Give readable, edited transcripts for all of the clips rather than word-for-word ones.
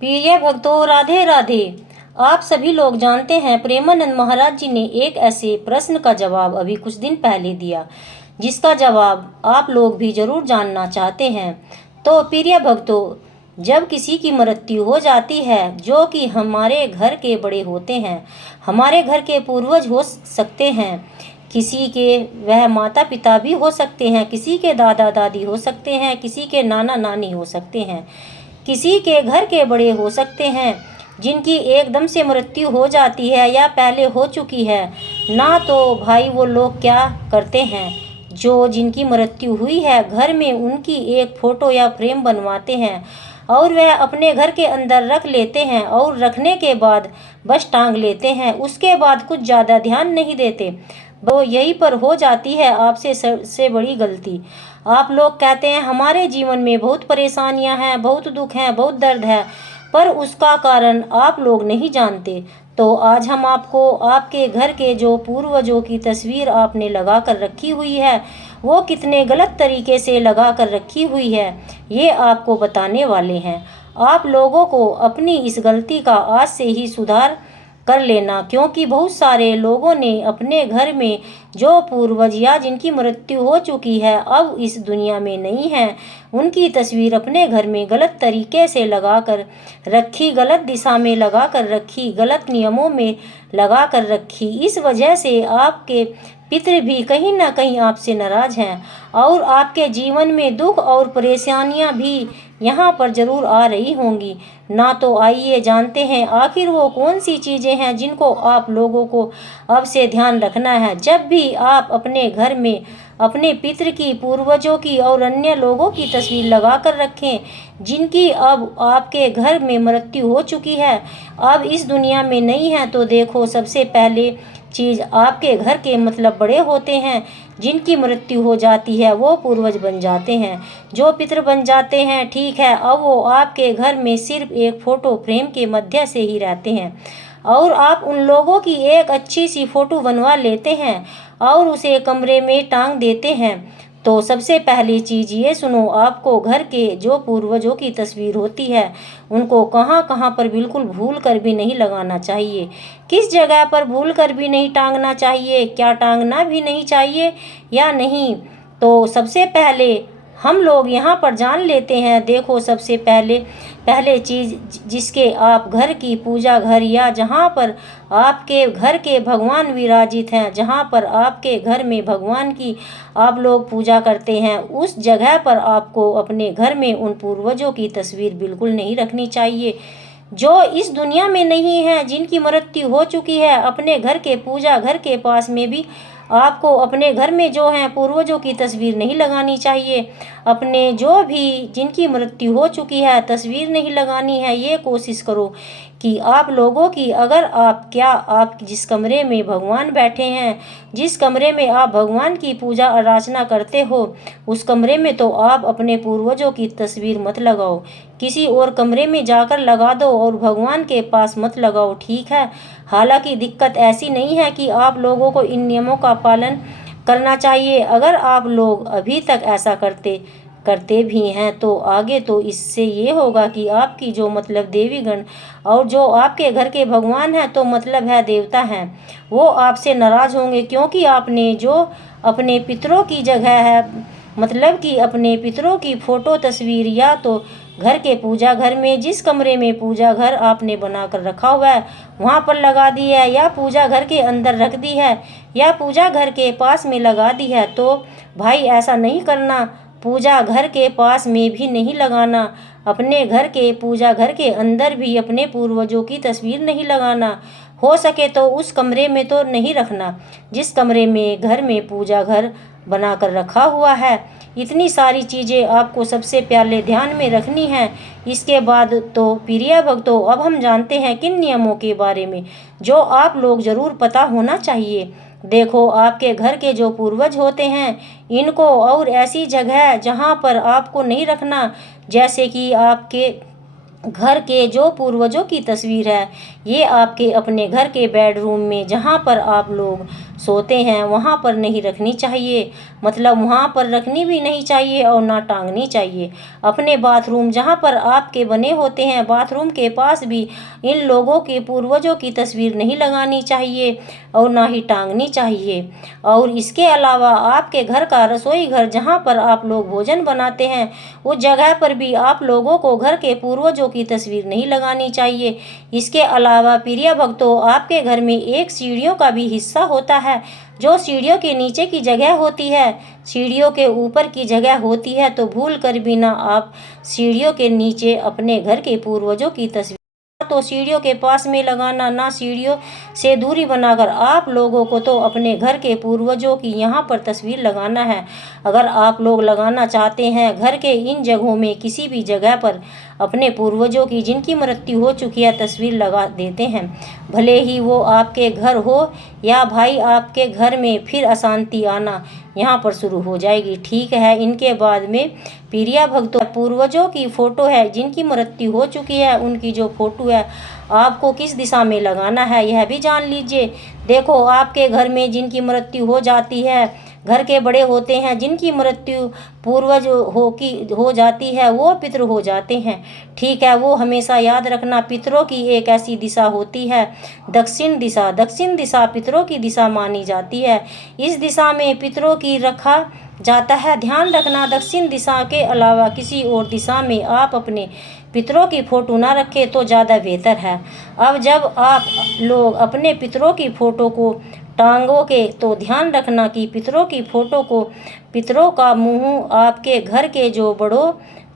प्रिय भक्तों, राधे राधे। आप सभी लोग जानते हैं, प्रेमानंद महाराज जी ने एक ऐसे प्रश्न का जवाब अभी कुछ दिन पहले दिया, जिसका जवाब आप लोग भी जरूर जानना चाहते हैं। तो प्रिय भक्तों, जब किसी की मृत्यु हो जाती है, जो कि हमारे घर के बड़े होते हैं, हमारे घर के पूर्वज हो सकते हैं, किसी के वह माता पिता भी हो सकते हैं, किसी के दादा दादी हो सकते हैं, किसी के नाना नानी हो सकते हैं, किसी के घर के बड़े हो सकते हैं, जिनकी एकदम से मृत्यु हो जाती है या पहले हो चुकी है ना, तो भाई वो लोग क्या करते हैं, जो जिनकी मृत्यु हुई है, घर में उनकी एक फ़ोटो या फ्रेम बनवाते हैं और वह अपने घर के अंदर रख लेते हैं और रखने के बाद बस टांग लेते हैं। उसके बाद कुछ ज़्यादा ध्यान नहीं देते। वो यहीं पर हो जाती है आपसे सबसे बड़ी गलती। आप लोग कहते हैं हमारे जीवन में बहुत परेशानियां हैं, बहुत दुख हैं, बहुत दर्द है, पर उसका कारण आप लोग नहीं जानते। तो आज हम आपको आपके घर के जो पूर्वजों की तस्वीर आपने लगा कर रखी हुई है, वो कितने गलत तरीके से लगा कर रखी हुई है, ये आपको बताने वाले हैं। आप लोगों को अपनी इस गलती का आज से ही सुधार कर लेना, क्योंकि बहुत सारे लोगों ने अपने घर में जो पूर्वज या जिनकी मृत्यु हो चुकी है, अब इस दुनिया में नहीं है, उनकी तस्वीर अपने घर में गलत तरीके से लगा कर रखी, गलत दिशा में लगा कर रखी, गलत नियमों में लगा कर रखी। इस वजह से आपके पितृ भी कहीं ना कहीं आपसे नाराज हैं और आपके जीवन में दुख और परेशानियां भी यहाँ पर जरूर आ रही होंगी ना। तो आइए जानते हैं आखिर वो कौन सी चीज़ें हैं जिनको आप लोगों को अब से ध्यान रखना है। जब भी आप अपने घर में अपने पितृ की, पूर्वजों की और अन्य लोगों की तस्वीर लगा कर रखें, जिनकी अब आपके घर में मृत्यु हो चुकी है, अब इस दुनिया में नहीं है, तो देखो सबसे पहले चीज़ आपके घर के मतलब बड़े होते हैं, जिनकी मृत्यु हो जाती है वो पूर्वज बन जाते हैं, जो पितृ बन जाते हैं। ठीक है, अब वो आपके घर में सिर्फ एक फ़ोटो फ्रेम के मध्य से ही रहते हैं और आप उन लोगों की एक अच्छी सी फ़ोटो बनवा लेते हैं और उसे कमरे में टांग देते हैं। तो सबसे पहली चीज़ ये सुनो, आपको घर के जो पूर्वजों की तस्वीर होती है, उनको कहाँ कहाँ पर बिल्कुल भूल कर भी नहीं लगाना चाहिए, किस जगह पर भूल कर भी नहीं टांगना चाहिए, क्या टांगना भी नहीं चाहिए या नहीं। तो सबसे पहले हम लोग यहाँ पर जान लेते हैं। देखो सबसे पहले चीज़, जिसके आप घर की पूजा घर या जहाँ पर आपके घर के भगवान विराजित हैं, जहाँ पर आपके घर में भगवान की आप लोग पूजा करते हैं, उस जगह पर आपको अपने घर में उन पूर्वजों की तस्वीर बिल्कुल नहीं रखनी चाहिए, जो इस दुनिया में नहीं है, जिनकी मृत्यु हो चुकी है। अपने घर के पूजा घर के पास में भी आपको अपने घर में जो हैं पूर्वजों की तस्वीर नहीं लगानी चाहिए। अपने जो भी जिनकी मृत्यु हो चुकी है तस्वीर नहीं लगानी है। ये कोशिश करो कि आप लोगों की, अगर आप जिस कमरे में भगवान बैठे हैं, जिस कमरे में आप भगवान की पूजा अर्चना करते हो, उस कमरे में तो आप अपने पूर्वजों की तस्वीर मत लगाओ, किसी और कमरे में जाकर लगा दो और भगवान के पास मत लगाओ। ठीक है, हालांकि दिक्कत ऐसी नहीं है कि आप लोगों को इन नियमों का पालन करना चाहिए। अगर आप लोग अभी तक ऐसा करते भी हैं, तो आगे तो इससे ये होगा कि आपकी जो मतलब देवीगण और जो आपके घर के भगवान हैं, तो मतलब है देवता हैं, वो आपसे नाराज़ होंगे, क्योंकि आपने जो अपने पितरों की जगह है, मतलब कि अपने पितरों की फ़ोटो तस्वीर या तो घर के पूजा घर में, जिस कमरे में पूजा घर आपने बना कर रखा हुआ है, वहाँ पर लगा दी है, या पूजा घर के अंदर रख दी है, या पूजा घर के पास में लगा दी है, तो भाई ऐसा नहीं करना। पूजा घर के पास में भी नहीं लगाना, अपने घर के पूजा घर के अंदर भी अपने पूर्वजों की तस्वीर नहीं लगाना। हो सके तो उस कमरे में तो नहीं रखना जिस कमरे में घर में पूजा घर बना कर रखा हुआ है। इतनी सारी चीज़ें आपको सबसे पहले ध्यान में रखनी है। इसके बाद तो प्रिय भक्तों, अब हम जानते हैं किन नियमों के बारे में, जो आप लोग ज़रूर पता होना चाहिए। देखो, आपके घर के जो पूर्वज होते हैं, इनको और ऐसी जगह जहाँ पर आपको नहीं रखना, जैसे कि आपके घर के जो पूर्वजों की तस्वीर है, ये आपके अपने घर के बेडरूम में जहाँ पर आप लोग सोते हैं वहाँ पर नहीं रखनी चाहिए। मतलब वहाँ पर रखनी भी नहीं चाहिए और ना टांगनी चाहिए। अपने बाथरूम जहाँ पर आपके बने होते हैं, बाथरूम के पास भी इन लोगों के पूर्वजों की तस्वीर नहीं लगानी चाहिए और ना ही टांगनी चाहिए। और इसके अलावा आपके घर का रसोई घर जहाँ पर आप लोग भोजन बनाते हैं, उस जगह पर भी आप लोगों को घर के पूर्वजों की तस्वीर नहीं लगानी चाहिए। इसके अलावा प्रिय भक्तों, आपके घर में एक सीढ़ियों का भी हिस्सा होता है, जो सीढ़ियों के नीचे की जगह होती है, सीढ़ियों के ऊपर की जगह होती है, तो भूल कर भी ना आप सीढ़ियों के नीचे अपने घर के पूर्वजों की तस्वीर तो सीढ़ियों के पास में लगाना, ना सीढ़ियों से दूरी बनाकर आप लोगों को तो अपने घर के पूर्वजों की यहाँ पर तस्वीर लगाना है। अगर आप लोग लगाना चाहते हैं घर के इन जगहों में किसी भी जगह पर अपने पूर्वजों की जिनकी मृत्यु हो चुकी है तस्वीर लगा देते हैं, भले ही वो आपके घर हो या भाई आपके घर में फिर अशांति आना यहाँ पर शुरू हो जाएगी। ठीक है, इनके बाद में प्रिय भक्तों, पूर्वजों की फोटो है जिनकी मृत्यु हो चुकी है, उनकी जो फोटो है आपको किस दिशा में लगाना है यह भी जान लीजिए। देखो, आपके घर में जिनकी मृत्यु हो जाती है, घर के बड़े होते हैं जिनकी मृत्यु पूर्वज हो जाती है, वो पितृ हो जाते हैं। ठीक है, वो हमेशा याद रखना, पितरों की एक ऐसी दिशा होती है दक्षिण दिशा। दक्षिण दिशा पितरों की दिशा मानी जाती है। इस दिशा में पितरों की रखा जाता है। ध्यान रखना, दक्षिण दिशा के अलावा किसी और दिशा में आप अपने पितरों की फोटो ना रखें तो ज़्यादा बेहतर है। अब जब आप लोग अपने पितरों की फोटो को टांगोगे तो ध्यान रखना कि पितरों की फोटो को, पितरों का मुंह, आपके घर के जो बड़ों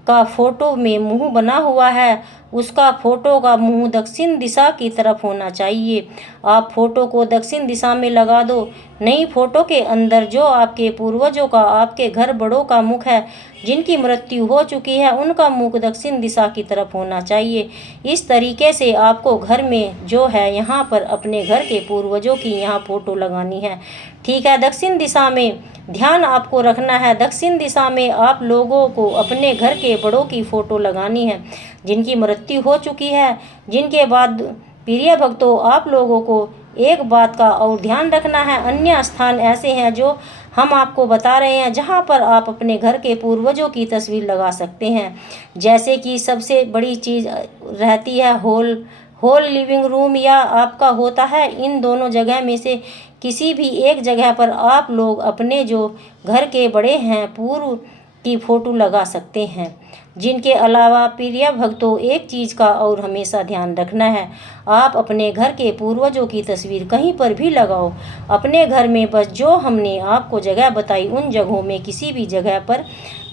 का फोटो में मुंह बना हुआ है, उसका फोटो का मुंह दक्षिण दिशा की तरफ होना चाहिए। आप फोटो को दक्षिण दिशा में लगा दो। नई फोटो के अंदर जो आपके पूर्वजों का, आपके घर बड़ों का मुख है जिनकी मृत्यु हो चुकी है, उनका मुख दक्षिण दिशा की तरफ होना चाहिए। इस तरीके से आपको घर में जो है यहाँ पर अपने घर के पूर्वजों की यहाँ फोटो लगानी है। ठीक है, दक्षिण दिशा में ध्यान आपको रखना है। दक्षिण दिशा में आप लोगों को अपने घर के बड़ों की फोटो लगानी है जिनकी मृत्यु हो चुकी है। जिनके बाद प्रिय भक्तों, आप लोगों को एक बात का और ध्यान रखना है, अन्य स्थान ऐसे हैं जो हम आपको बता रहे हैं जहां पर आप अपने घर के पूर्वजों की तस्वीर लगा सकते हैं। जैसे कि सबसे बड़ी चीज़ रहती है हॉल लिविंग रूम या आपका होता है। इन दोनों जगह में से किसी भी एक जगह पर आप लोग अपने जो घर के बड़े हैं पूर्व की फोटो लगा सकते हैं। जिनके अलावा प्रिय भक्तों, एक चीज़ का और हमेशा ध्यान रखना है, आप अपने घर के पूर्वजों की तस्वीर कहीं पर भी लगाओ, अपने घर में बस जो हमने आपको जगह बताई उन जगहों में किसी भी जगह पर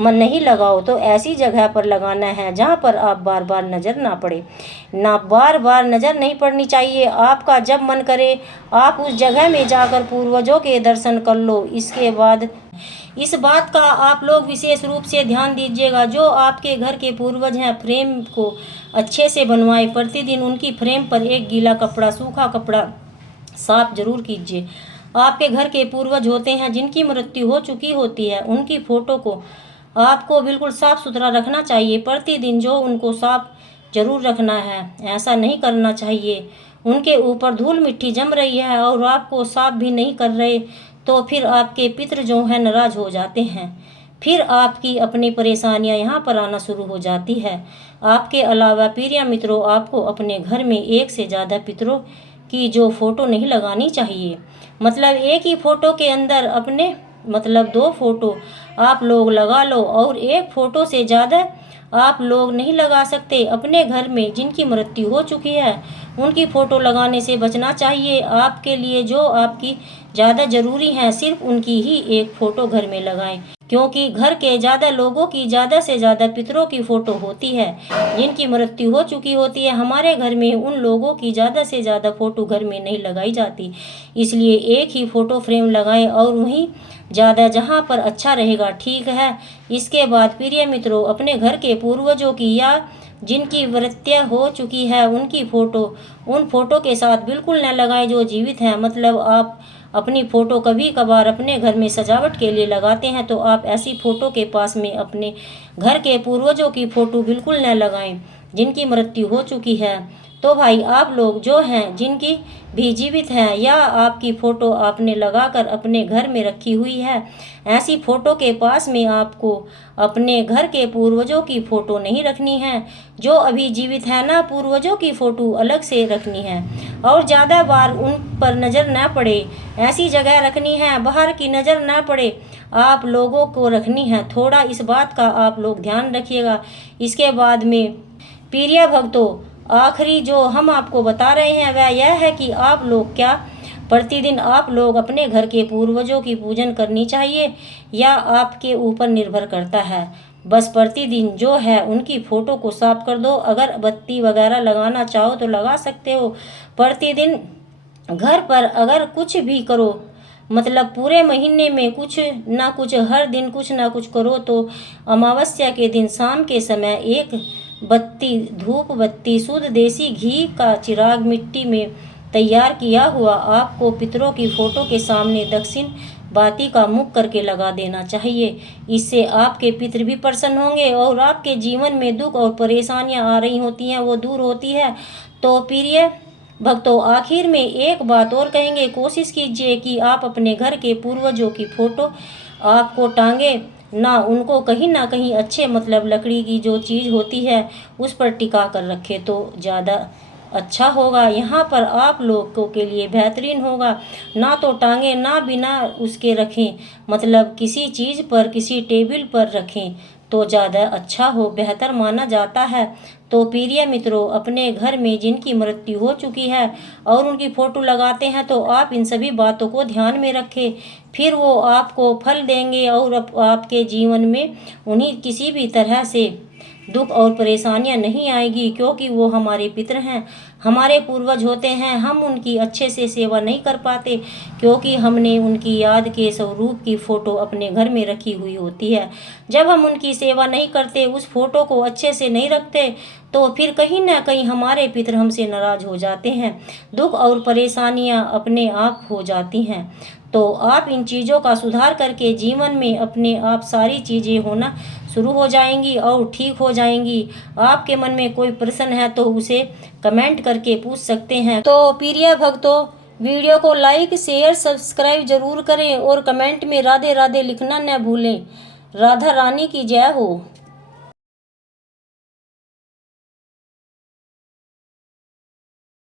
मन नहीं लगाओ। तो ऐसी जगह पर लगाना है जहाँ पर आप बार बार नज़र ना पड़े, ना बार बार नज़र नहीं पड़नी चाहिए। आपका जब मन करे आप उस जगह में जाकर पूर्वजों के दर्शन कर लो। इसके बाद इस बात का आप लोग विशेष रूप से ध्यान दीजिएगा, जो आपके घर के पूर्वज हैं फ्रेम को अच्छे से बनवाए। प्रतिदिन उनकी फ्रेम पर एक गीला कपड़ा, सूखा कपड़ा साफ जरूर कीजिए। आपके घर के पूर्वज होते हैं जिनकी मृत्यु हो चुकी होती है, उनकी फ़ोटो को आपको बिल्कुल साफ़ सुथरा रखना चाहिए। प्रतिदिन जो उनको साफ जरूर रखना है, ऐसा नहीं करना चाहिए उनके ऊपर धूल मिट्टी जम रही है और आपको साफ भी नहीं कर रहे, तो फिर आपके पितृ जो हैं नाराज हो जाते हैं। फिर आपकी अपनी परेशानियां यहाँ पर आना शुरू हो जाती है। आपके अलावा प्रिय मित्रों, आपको अपने घर में एक से ज़्यादा पितरों की जो फ़ोटो नहीं लगानी चाहिए। मतलब एक ही फ़ोटो के अंदर अपने मतलब 2 फ़ोटो आप लोग लगा लो और एक फ़ोटो से ज़्यादा आप लोग नहीं लगा सकते। अपने घर में जिनकी मृत्यु हो चुकी है उनकी फ़ोटो लगाने से बचना चाहिए। आपके लिए जो आपकी ज़्यादा ज़रूरी हैं सिर्फ उनकी ही एक फ़ोटो घर में लगाएं, क्योंकि घर के ज़्यादा लोगों की ज़्यादा से ज़्यादा पितरों की फ़ोटो होती है जिनकी मृत्यु हो चुकी होती है। हमारे घर में उन लोगों की ज़्यादा से ज़्यादा फ़ोटो घर में नहीं लगाई जाती, इसलिए एक ही फ़ोटो फ्रेम लगाएं और वहीं ज़्यादा जहाँ पर अच्छा रहेगा। ठीक है, इसके बाद प्रिय मित्रों, अपने घर के पूर्वजों की या जिनकी मृत्यु हो चुकी है उनकी फ़ोटो उन फ़ोटो के साथ बिल्कुल न लगाएं जो जीवित हैं। मतलब आप अपनी फ़ोटो कभी कभार अपने घर में सजावट के लिए लगाते हैं, तो आप ऐसी फ़ोटो के पास में अपने घर के पूर्वजों की फ़ोटो बिल्कुल न लगाएं। जिनकी मृत्यु हो चुकी है। तो भाई आप लोग जो हैं जिनकी भी जीवित हैं या आपकी फ़ोटो आपने लगाकर अपने घर में रखी हुई है, ऐसी फ़ोटो के पास में आपको अपने घर के पूर्वजों की फ़ोटो नहीं रखनी है। जो अभी जीवित है ना, पूर्वजों की फ़ोटो अलग से रखनी है और ज़्यादा बार उन पर नज़र न पड़े ऐसी जगह रखनी है, बाहर की नज़र न पड़े आप लोगों को रखनी है। थोड़ा इस बात का आप लोग ध्यान रखिएगा। इसके बाद में प्रिय भक्तों, आखिरी जो हम आपको बता रहे हैं वह यह है कि आप लोग क्या प्रतिदिन आप लोग अपने घर के पूर्वजों की पूजन करनी चाहिए या आपके ऊपर निर्भर करता है। बस प्रतिदिन जो है उनकी फ़ोटो को साफ कर दो। अगर बत्ती वगैरह लगाना चाहो तो लगा सकते हो। प्रतिदिन घर पर अगर कुछ भी करो, मतलब पूरे महीने में कुछ ना कुछ हर दिन कुछ ना कुछ करो, तो अमावस्या के दिन शाम के समय एक बत्ती, धूप बत्ती, शुद्ध देसी घी का चिराग मिट्टी में तैयार किया हुआ आपको पितरों की फ़ोटो के सामने दक्षिण बाती का मुख करके लगा देना चाहिए। इससे आपके पितृ भी प्रसन्न होंगे और आपके जीवन में दुख और परेशानियां आ रही होती हैं वो दूर होती है। तो प्रिय भक्तों, आखिर में एक बात और कहेंगे, कोशिश कीजिए कि आप अपने घर के पूर्वजों की फ़ोटो आपको टांगे ना, उनको कहीं ना कहीं अच्छे, मतलब लकड़ी की जो चीज़ होती है उस पर टिका कर रखें तो ज़्यादा अच्छा होगा। यहाँ पर आप लोगों के लिए बेहतरीन होगा। ना तो टांगे ना बिना उसके रखें, मतलब किसी चीज़ पर, किसी टेबल पर रखें तो ज़्यादा अच्छा हो, बेहतर माना जाता है। तो प्रिय मित्रों, अपने घर में जिनकी मृत्यु हो चुकी है और उनकी फ़ोटो लगाते हैं तो आप इन सभी बातों को ध्यान में रखें, फिर वो आपको फल देंगे और आपके जीवन में उन्हीं किसी भी तरह से दुख और परेशानियां नहीं आएगी, क्योंकि वो हमारे पितर हैं, हमारे पूर्वज होते हैं। हम उनकी अच्छे से सेवा नहीं कर पाते क्योंकि हमने उनकी याद के स्वरूप की फ़ोटो अपने घर में रखी हुई होती है। जब हम उनकी सेवा नहीं करते, उस फ़ोटो को अच्छे से नहीं रखते, तो फिर कहीं ना कहीं हमारे पितर हमसे नाराज़ हो जाते हैं, दुख और परेशानियां अपने आप हो जाती हैं। तो आप इन चीज़ों का सुधार करके जीवन में अपने आप सारी चीज़ें होना शुरू हो जाएंगी और ठीक हो जाएंगी। आपके मन में कोई प्रश्न है तो उसे कमेंट करके पूछ सकते हैं। तो प्रिय भक्तों, वीडियो को लाइक, शेयर, सब्सक्राइब जरूर करें और कमेंट में राधे राधे लिखना न भूलें। राधा रानी की जय हो।